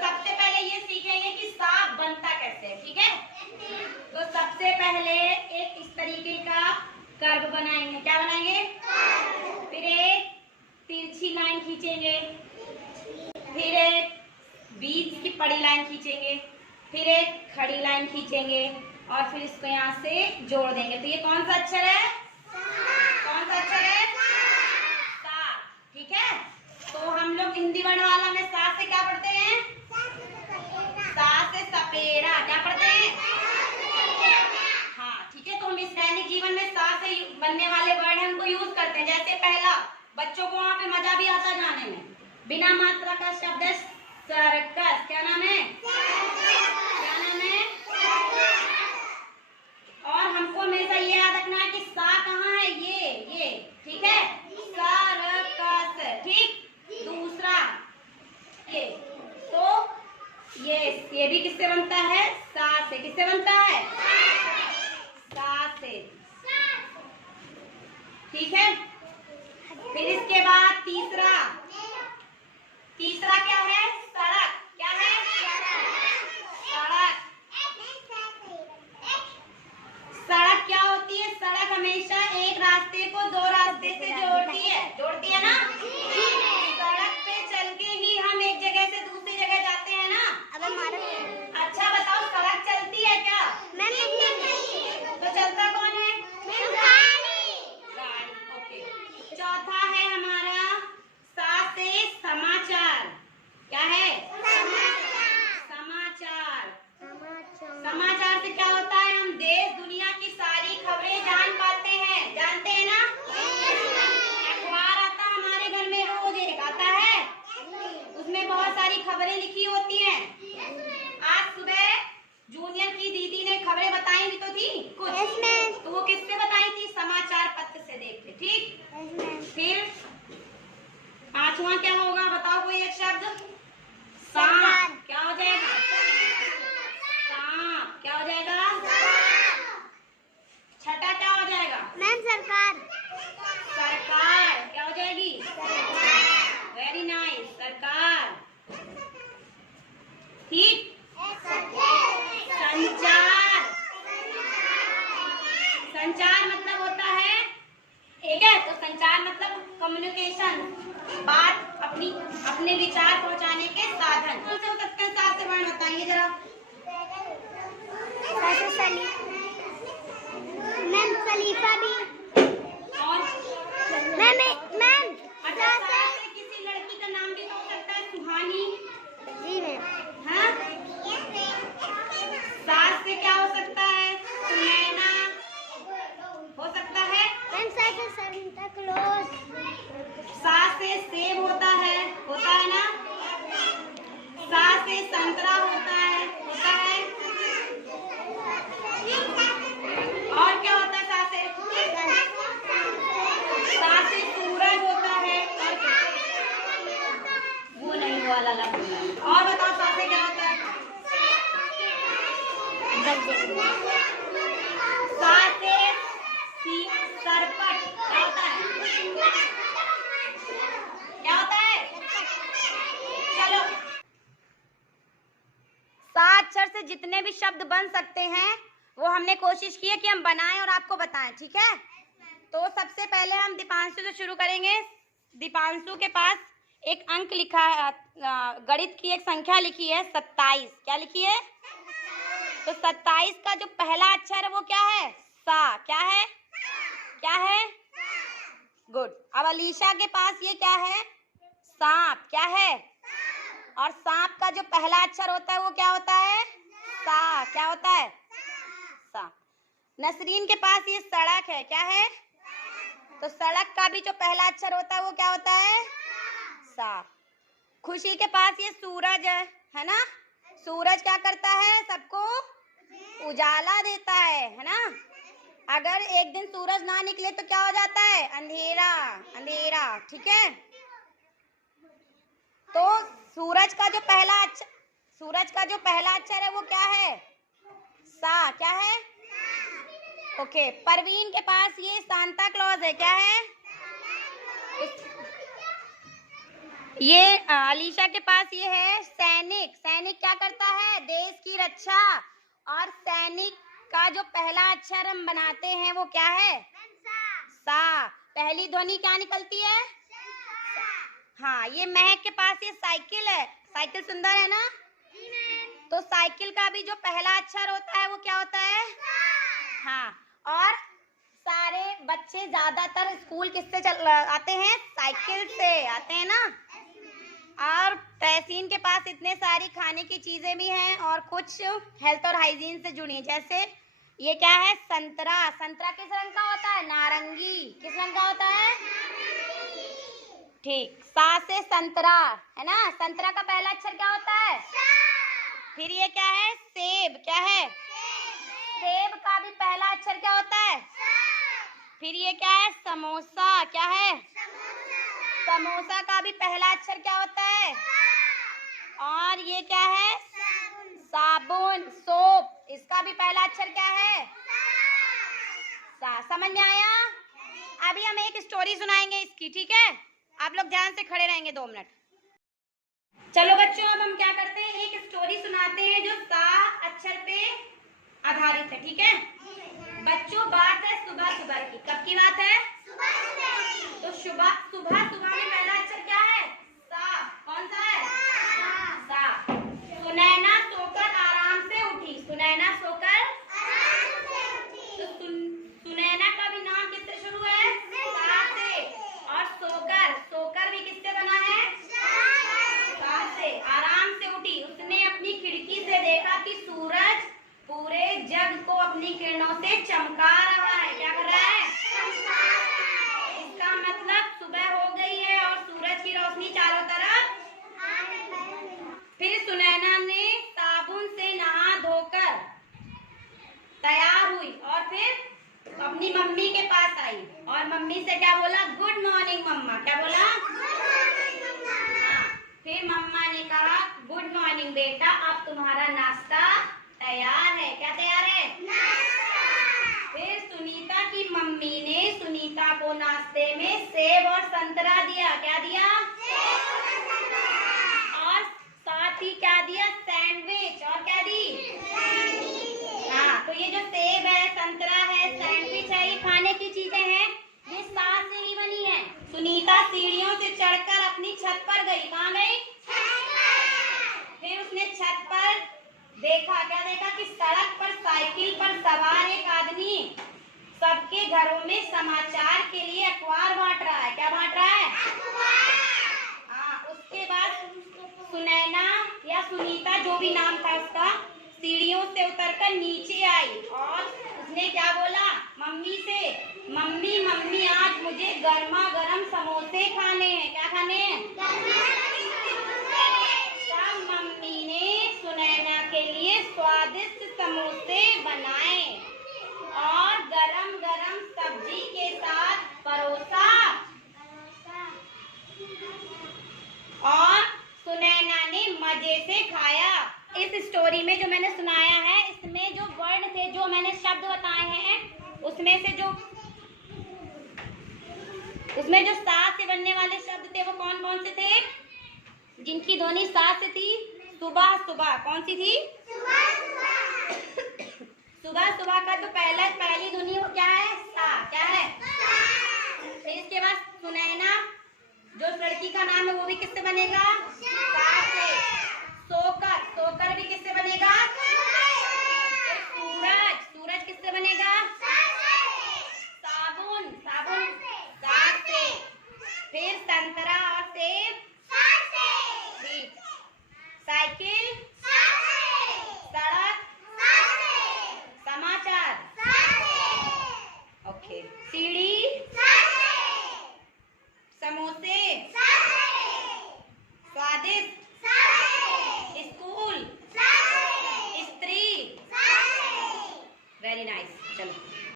सबसे पहले ये सीखेंगे कि सांप बनता कैसे है, ठीक है। तो सबसे पहले एक इस तरीके का कर्व बनाएंगे। क्या बनाएंगे? फिर एक तिरछी लाइन खींचेंगे, फिर एक बीच की पड़ी लाइन खींचेंगे, फिर एक खड़ी लाइन खींचेंगे और फिर इसको यहाँ से जोड़ देंगे। तो ये कौन सा अक्षर है? कौन सा अक्षर है? सा, ठीक है। तो हम लोग हिंदी वर्णमाला में सा से क्या पढ़ते हैं? सा से सपेरा। क्या पढ़ते हैं? हाँ, ठीक है। तो हम इस दैनिक जीवन में सा से बनने वाले वर्ड हैं उनको यूज करते हैं। जैसे पहला, बच्चों को वहाँ पे मजा भी आता जाने में। बिना मात्रा का शब्द है सर्कस। क्या नाम है? क्या नाम है? और हमको हमेशा ये याद रखना है कि सा कहाँ है? ये, ठीक है। सर्कस, ठीक। दूसरा ये, तो ये भी किससे बनता है? सा से। किससे बनता है? सा से, ठीक है। फिर इसके बाद तीसरा क्या है? सड़क। क्या है? सड़क। सड़क क्या होती है? सड़क हमेशा एक रास्ते को दो रास्ते से जोड़ती है ना। सड़क पे चल के ही हम एक जगह से दूसरी जगह जाते हैं ना। अच्छा बताओ, सड़क चलती है क्या? तो चलता कौन है? गाड़ी। ओके। चौथा है हमारा सा से समाचार। क्या है? समाचार। समाचार से क्या होता है? हम देश दुनिया की सारी खबरें जान पाते हैं। जानते हैं ना? अखबार आता है हमारे घर में, रोज एक आता है, उसमें बहुत सारी खबरें लिखी होती हैं। आज सुबह जूनियर की दीदी ने खबरें बताई भी तो थी कुछ, तो वो किससे बताई थी? समाचार पत्र से देख के, ठीक। फिर पांचवा क्या होगा? बताओ कोई एक शब्द। सांप। क्या हो जाएगा? सांप। क्या हो जाएगा? छठा क्या हो जाएगा? सरकार। सरकार। क्या हो जाएगी? वेरी नाइस, सरकार, ठीक। संचार। संचार मतलब होता है, ठीक है। तो संचार मतलब कम्युनिकेशन, बात अपने विचार पहुंचाने के साधन। कौन से हो सकते हैं? सात से वर्ण बताइए जरा। मैम सलीफा भी। और मैम अच्छा, किसी लड़की का नाम भी हो सकता है, सुहानी। जी मैम। हाँ, सास से क्या हो सकता है? सुनैना हो सकता है। Santa Claus. सास से सेब होता है ना। सास से संतरा होता है। और क्या होता है? सास से सूरज होता है। वो नहीं वाला लग। और बताओ सास से क्या होता है? सास से सरपट। क्या होता है? क्या होता है? चलो, सात अक्षर से जितने भी शब्द बन सकते हैं वो हमने कोशिश की है कि हम बनाएं और आपको बताएं, ठीक है। तो सबसे पहले हम दीपांशु से शुरू करेंगे। दीपांशु के पास एक अंक लिखा है, गणित की एक संख्या लिखी है 27। क्या लिखी है? तो 27 का जो पहला अक्षर है वो क्या है? सा। क्या है? क्या है? गुड। अब अलीशा के पास ये क्या है? सांप। क्या है? और सांप का जो पहला अक्षर होता है वो क्या होता है? सा। क्या होता है? सा। नसरीन के पास ये सड़क है। क्या है? तो सड़क का भी जो पहला अक्षर होता है वो क्या होता है? सा। खुशी के पास ये सूरज है ना। सूरज क्या करता है? सबको उजाला देता है ना। अगर एक दिन सूरज ना निकले तो क्या हो जाता है? अंधेरा, ठीक है। तो सूरज का जो पहला अक्षर है वो क्या है? सा। क्या है? ओके। परवीन के पास ये सांता क्लॉज है। क्या है? ये अलीशा के पास ये है सैनिक। सैनिक क्या करता है? देश की रक्षा। और सैनिक का जो पहला अक्षर हम बनाते हैं वो क्या है? सा। पहली ध्वनि क्या निकलती है? हाँ, ये महक के पास ये साइकिल है। साइकिल सुंदर है ना? तो साइकिल का भी जो पहला अक्षर होता है वो क्या होता है? हाँ। और सारे बच्चे ज्यादातर स्कूल किससे आते हैं? साइकिल से आते हैं ना। और तहसीन के पास इतने सारी खाने की चीजें भी हैं और कुछ हेल्थ और हाइजीन से जुड़ी हैं। जैसे ये क्या है? संतरा। संतरा किस रंग का होता है? नारंगी। किस रंग का होता है? ठीक। सा से संतरा है ना। संतरा का पहला अक्षर क्या होता है? फिर ये क्या है? सेब। क्या है? सेब का भी पहला अक्षर क्या होता है? फिर ये क्या है? समोसा। क्या है? समोसा का भी पहला अक्षर क्या होता है? और ये क्या है? साबुन। सोप। इसका भी पहला अक्षर क्या है? सा। समझ में आया? अभी हम एक स्टोरी सुनाएंगे इसकी, ठीक है? आप लोग ध्यान से खड़े रहेंगे 2 मिनट। चलो बच्चों, अब हम क्या करते हैं, एक स्टोरी सुनाते हैं जो सा अक्षर पे आधारित है, ठीक है? बच्चों, बात है सुबह सुबह की। कब की बात है? तो सुबह सुबह में पहला अक्षर क्या है? सा। कौन सा है? सा। सुनैना सोकर आराम से उठी। सुनैना सोकर तो सुनैना का भी नाम किससे शुरू है? सा से। और सोकर, सोकर भी किससे बना है? सा से। आराम से उठी। उसने अपनी खिड़की से देखा कि सूरज पूरे जग को अपनी किरणों से चमका रहा है। क्या कर रहा है? इसका मतलब सुबह हो गई है और सूरज की रोशनी चारों तरफ। फिर सुनैना ने साबुन से नहा धोकर तैयार हुई और फिर अपनी मम्मी के पास आई और मम्मी से क्या बोला? गुड मॉर्निंग मम्मा। क्या बोला? हाँ। फिर मम्मा ने कहा, गुड मॉर्निंग बेटा, अब तुम्हारा नाश्ता तैयार है। क्या तैयार है? फिर सुनीता की मम्मी ने सुनीता को नाश्ते में सेब और संतरा दिया। क्या दिया? और साथ ही क्या दिया? सैंडविच। और क्या दी? हाँ, तो ये जो सेब है, संतरा है, सैंडविच है, ये खाने की चीजें हैं, ये साथ से ही बनी है। सुनीता सीढ़ियों से चढ़कर अपनी छत पर गई। कहाँ गई? फिर उसने छत पर देखा। क्या देखा? कि सड़क पर साइकिल पर सवार एक आदमी सबके घरों में समाचार के लिए अखबार बांट रहा है। क्या बांट रहा है? हाँ। उसके बाद सुनैना या सुनीता, जो भी नाम था उसका, सीढ़ियों से उतरकर नीचे आई और उसने क्या बोला? मम्मी से, मम्मी मम्मी आज मुझे गर्मा गर्म समोसे खाने हैं। क्या खाने हैं? तब मम्मी ने सुनैना के लिए स्वादिष्ट समोसे बनाए और गरम गरम सब्जी के साथ परोसा। और सुनैना ने मजे से खाया। इस स्टोरी में जो मैंने सुनाया है, इसमें जो वर्ण थे, जो मैंने शब्द बताए हैं, उसमें जो सा से बनने वाले शब्द थे वो कौन कौन से थे? जिनकी ध्वनि सा से थी? सुबह सुबह। कौन सी थी? सुबह सुबह का तो पहली ध्वनि वो क्या है? सा। क्या है? फिर इसके बाद सुनैना, जो लड़की का नाम है, वो भी किससे बनेगा? सा से। सोकर, सोकर भी किससे